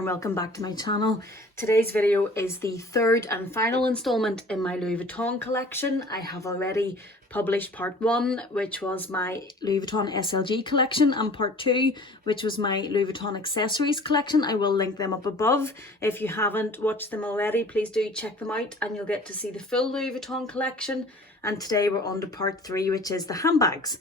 and welcome back to my channel. Today's video is the third and final installment in my Louis Vuitton collection. I have already published part 1, which was my Louis Vuitton SLG collection, and part 2, which was my Louis Vuitton Accessories collection. I will link them up above. If you haven't watched them already, please do check them out and you'll get to see the full Louis Vuitton collection. And today we're on to part 3, which is the handbags.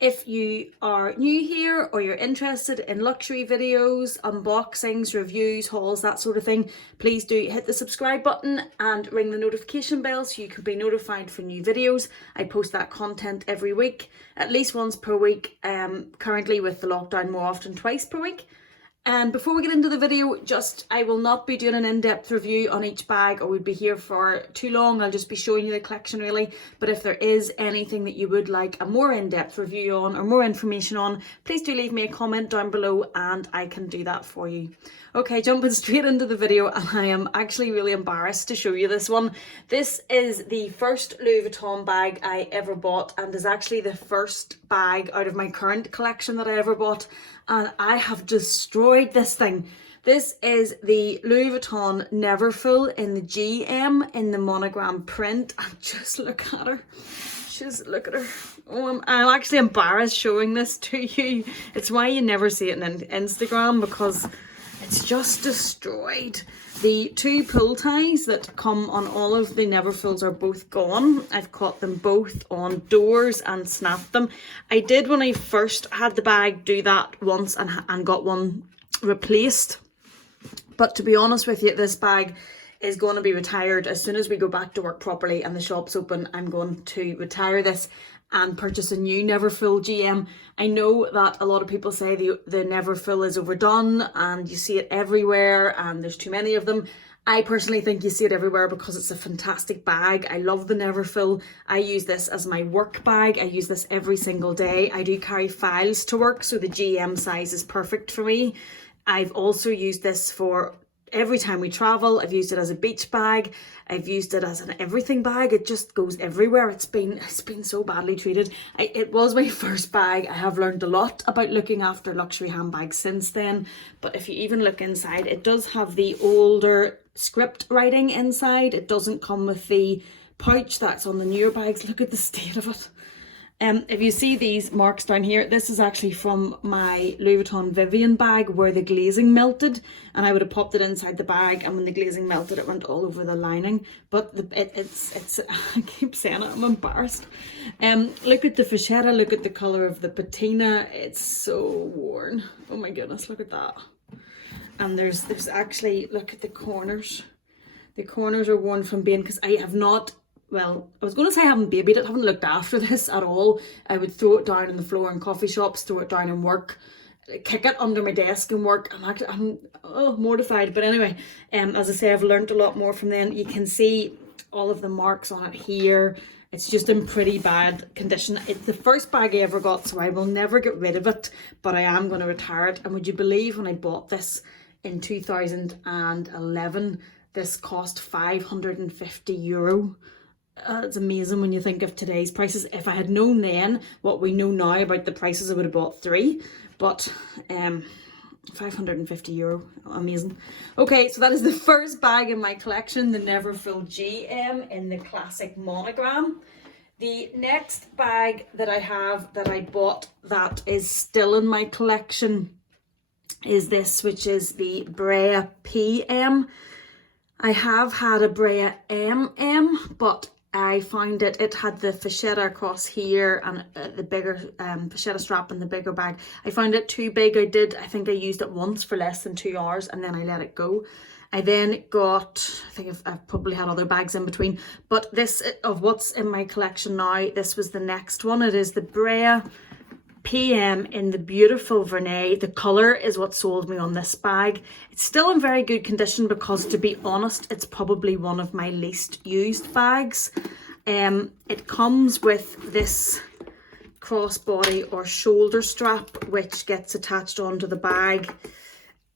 If you are new here or you're interested in luxury videos, unboxings, reviews, hauls, that sort of thing, please do hit the subscribe button and ring the notification bell so you can be notified for new videos. I post that content every week, at least once per week, currently with the lockdown more often twice per week. And before we get into the video, I will not be doing an in-depth review on each bag or we'd be here for too long. I'll just be showing you the collection really. But if there is anything that you would like a more in-depth review on or more information on, please do leave me a comment down below and I can do that for you. Okay, jumping straight into the video, and I am actually really embarrassed to show you this one. This is the first Louis Vuitton bag I ever bought and is actually the first bag out of my current collection that I ever bought. And I have destroyed this thing. This is the Louis Vuitton Neverfull in the GM in the monogram print. And just look at her. Just look at her. Oh, I'm actually embarrassed showing this to you. It's why you never see it on Instagram, because it's just destroyed. The 2 pull ties that come on all of the Neverfulls are both gone. I've caught them both on doors and snapped them. I did, when I first had the bag, do that once and got one replaced. But to be honest with you, this bag is going to be retired as soon as we go back to work properly and the shop's open. I'm going to retire this and purchase a new Neverfull GM. I know that a lot of people say the Neverfull is overdone and you see it everywhere and there's too many of them. I personally think you see it everywhere because it's a fantastic bag. I love the Neverfull. I use this as my work bag. I use this every single day. I do carry files to work, so the GM size is perfect for me. I've also used this for every time we travel. I've used it as a beach bag. I've used it as an everything bag. It just goes everywhere. It's been so badly treated. It was my first bag. I have learned a lot about looking after luxury handbags since then. But if you even look inside, it does have the older script writing inside. It doesn't come with the pouch that's on the newer bags. Look at the state of it. If you see these marks down here, this is actually from my Louis Vuitton Vivienne bag where the glazing melted, and I would have popped it inside the bag, and when the glazing melted it went all over the lining. But it's I keep saying it, I'm embarrassed. Look at the Pochette, look at the colour of the patina. It's so worn. Oh my goodness, look at that. And there's actually, look at the corners. The corners are worn from being, because I have not, well, I was going to say I haven't babied it, I haven't looked after this at all. I would throw it down on the floor in coffee shops, throw it down in work, kick it under my desk and work. I'm mortified. But anyway, as I say, I've learned a lot more from then. You can see all of the marks on it here. It's just in pretty bad condition. It's the first bag I ever got, so I will never get rid of it, but I am going to retire it. And would you believe when I bought this in 2011, this cost €550. It's amazing when you think of today's prices. If I had known then what we know now about the prices, I would have bought 3. But €550, amazing. Okay, so that is the first bag in my collection, the Neverfull GM in the classic monogram. The next bag that I have that I bought that is still in my collection is this, which is the brayer PM. I have had a brayer MM, but I found it had the Pochette across here and the bigger Pochette strap and the bigger bag. I found it too big. I think I used it once for less than 2 hours and then I let it go. I then got, I think I've probably had other bags in between, but this, of what's in my collection now, this was the next one. It is the brayer PM in the beautiful vernet. The colour is what sold me on this bag. It's still in very good condition because, to be honest, it's probably one of my least used bags. It comes with this crossbody or shoulder strap which gets attached onto the bag.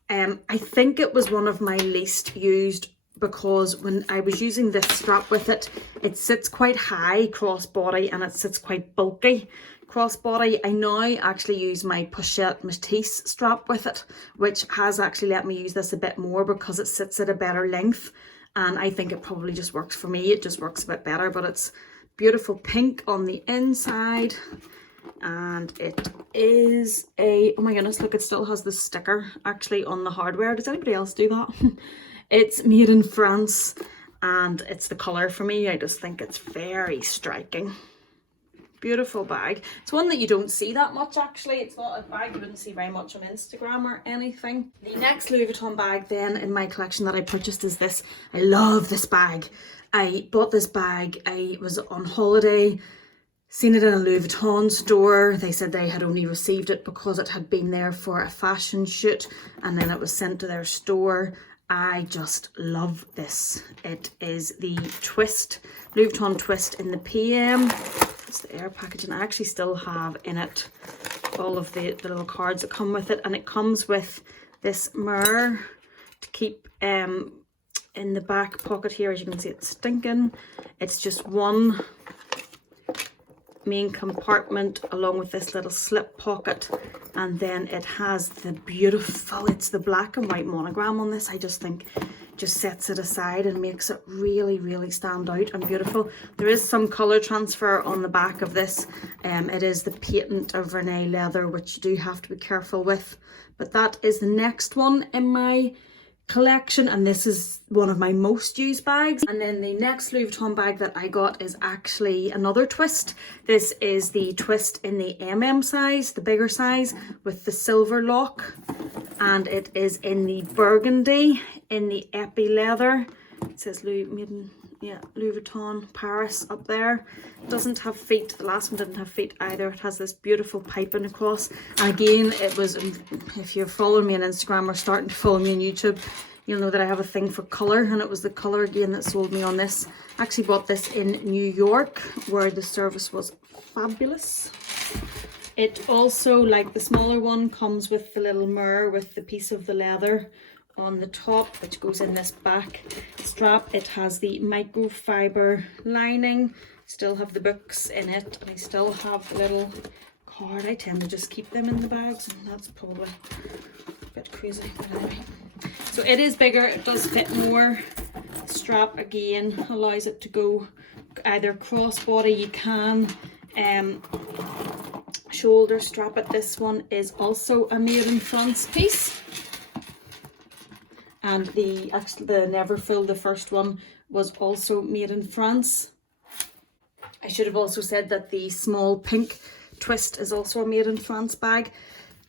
I think it was one of my least used because when I was using this strap with it, it sits quite high crossbody and it sits quite bulky crossbody. I now actually use my Pochette metis strap with it, which has actually let me use this a bit more because it sits at a better length, and I think it probably just works for me. It just works a bit better, but it's beautiful pink on the inside, and it is a, oh my goodness, look, it still has the sticker actually on the hardware. Does anybody else do that? It's made in France, and it's the colour for me. I just think it's very striking. Beautiful bag. It's one that you don't see that much actually. It's not a bag you wouldn't see very much on Instagram or anything. The next Louis Vuitton bag then in my collection that I purchased is this. I love this bag. I bought this bag, I was on holiday, seen it in a Louis Vuitton store. They said they had only received it because it had been there for a fashion shoot, and then it was sent to their store. I just love this. It is the twist, Louis Vuitton twist in the PM. It's the air packaging. I actually still have in it all of the little cards that come with it, and it comes with this mirror to keep in the back pocket here. As you can see, it's stinking. It's just one main compartment along with this little slip pocket, and then it has the beautiful, it's the black and white monogram on this. I just think just sets it aside and makes it really, really stand out and beautiful. There is some colour transfer on the back of this. It is the patent of Vernay leather, which you do have to be careful with. But that is the next one in my collection, and this is one of my most used bags. And then the next Louis Vuitton bag that I got is actually another twist. This is the twist in the MM size, the bigger size, with the silver lock, and it is in the burgundy in the epi leather. It says Louis Vuitton Paris up there. It doesn't have feet. The last one didn't have feet either. It has this beautiful piping across, and again, it was, if you're following me on Instagram or starting to follow me on YouTube, you'll know that I have a thing for colour, and it was the colour again that sold me on this. I actually bought this in New York where the service was fabulous. It also, like the smaller one, comes with the little mirror with the piece of the leather on the top, which goes in this back strap. It has the microfiber lining, still have the books in it, and I still have the little card. I tend to just keep them in the bags, and that's probably a bit crazy, but anyway. So it is bigger, it does fit more. The strap again allows it to go either crossbody, you can shoulder strap it. This one is also a made in France piece. And the neverfull, the first one, was also made in France. I should have also said that the small pink twist is also a made in France bag.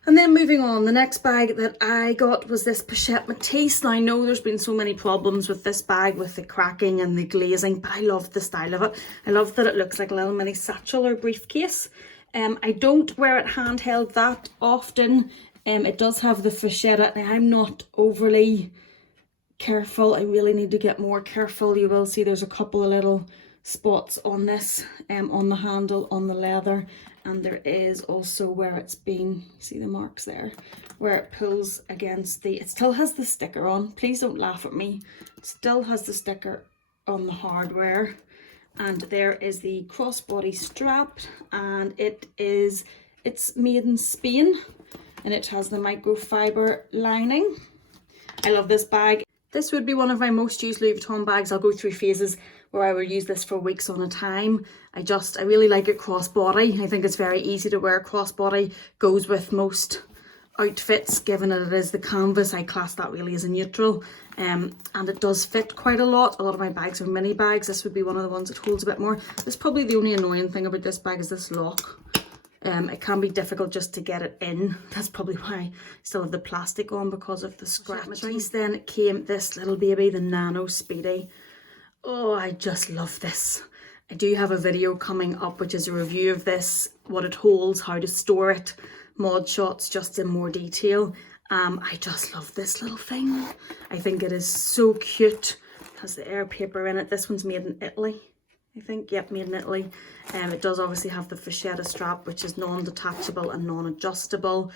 And then moving on, the next bag that I got was this Pochette Metis. Now I know there's been so many problems with this bag, with the cracking and the glazing, but I love the style of it. I love that it looks like a little mini satchel or briefcase. I don't wear it handheld that often. It does have the Pochette. I'm not overly careful. I really need to get more careful. You will see there's a couple of little spots on this, on the handle, on the leather, and there is also where it's been, see the marks there, where it pulls against the, it still has the sticker on. Please don't laugh at me. It still has the sticker on the hardware. And there is the crossbody strap, and it's made in Spain, and it has the microfiber lining. I love this bag. This would be one of my most used Louis Vuitton bags. I'll go through phases where I will use this for weeks on a time. I really like it crossbody. I think it's very easy to wear crossbody. Goes with most outfits, given that it is the canvas. I class that really as a neutral. And it does fit quite a lot. A lot of my bags are mini bags. This would be one of the ones that holds a bit more. That's probably the only annoying thing about this bag is this lock. It can be difficult just to get it in. That's probably why I still have the plastic on, because of the scratches. Then came this little baby, the Nano Speedy. Oh, I just love this. I do have a video coming up which is a review of this, what it holds, how to store it, mod shots just in more detail. I just love this little thing. I think it is so cute. It has the air paper in it. This one's made in Italy. I think, yep, made in Italy. It does obviously have the Pochette strap, which is non-detachable and non-adjustable,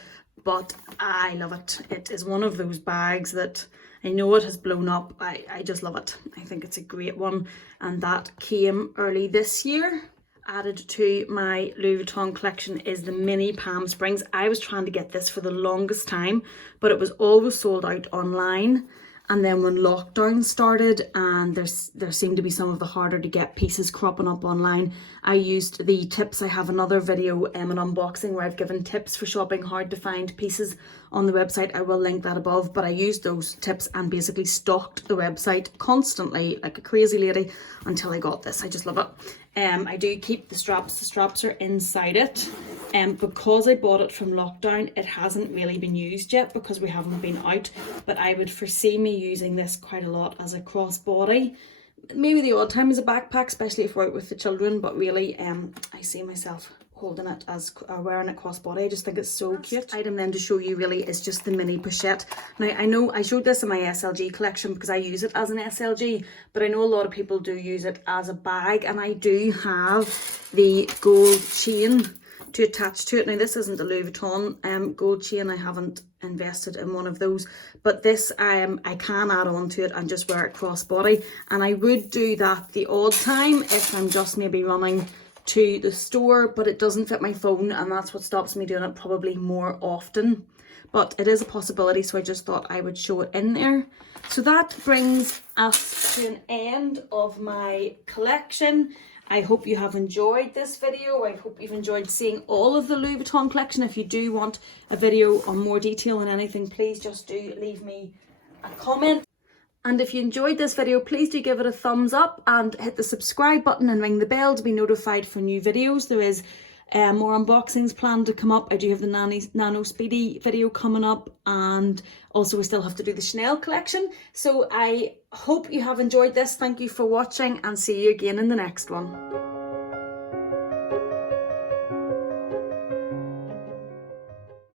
but I love it. It is one of those bags that I know it has blown up. I just love it. I think it's a great one, and that came early this year. Added to my Louis Vuitton collection is the mini Palm Springs. I was trying to get this for the longest time, but it was always sold out online. And then when lockdown started and there seemed to be some of the harder to get pieces cropping up online, I used the tips. I have another video, an unboxing, where I've given tips for shopping hard to find pieces on the website. I will link that above, but I used those tips and basically stalked the website constantly like a crazy lady until I got this. I just love it. I do keep the straps. The straps are inside it. Because I bought it from lockdown, it hasn't really been used yet because we haven't been out, but I would foresee me using this quite a lot as a crossbody. Maybe the odd time as a backpack, especially if we're out with the children, but really I see myself holding it as wearing it crossbody. I just think it's so cute. Item then to show you really is just the mini Pochette. Now I know I showed this in my SLG collection because I use it as an SLG, but I know a lot of people do use it as a bag, and I do have the gold chain to attach to it. Now this isn't a Louis Vuitton gold chain. I haven't invested in one of those, but this I can add on to it and just wear it crossbody, and I would do that the odd time if I'm just maybe running to the store, but it doesn't fit my phone, and that's what stops me doing it probably more often. But it is a possibility, so I just thought I would show it in there. So that brings us to an end of my collection. I hope you have enjoyed this video. I hope you've enjoyed seeing all of the Louis Vuitton collection. If you do want a video on more detail on anything, please just do leave me a comment. And if you enjoyed this video, please do give it a thumbs up and hit the subscribe button and ring the bell to be notified for new videos. There is more unboxings planned to come up. I do have the Nano speedy video coming up, and also we still have to do the Chanel collection. So I hope you have enjoyed this. Thank you for watching, and see you again in the next one.